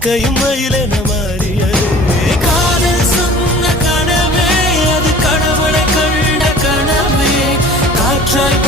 கையும் மயிலென மாறியதே காதல் சொன்ன கனவே அது கடவுளை கண்ட கனவே காற்றாய்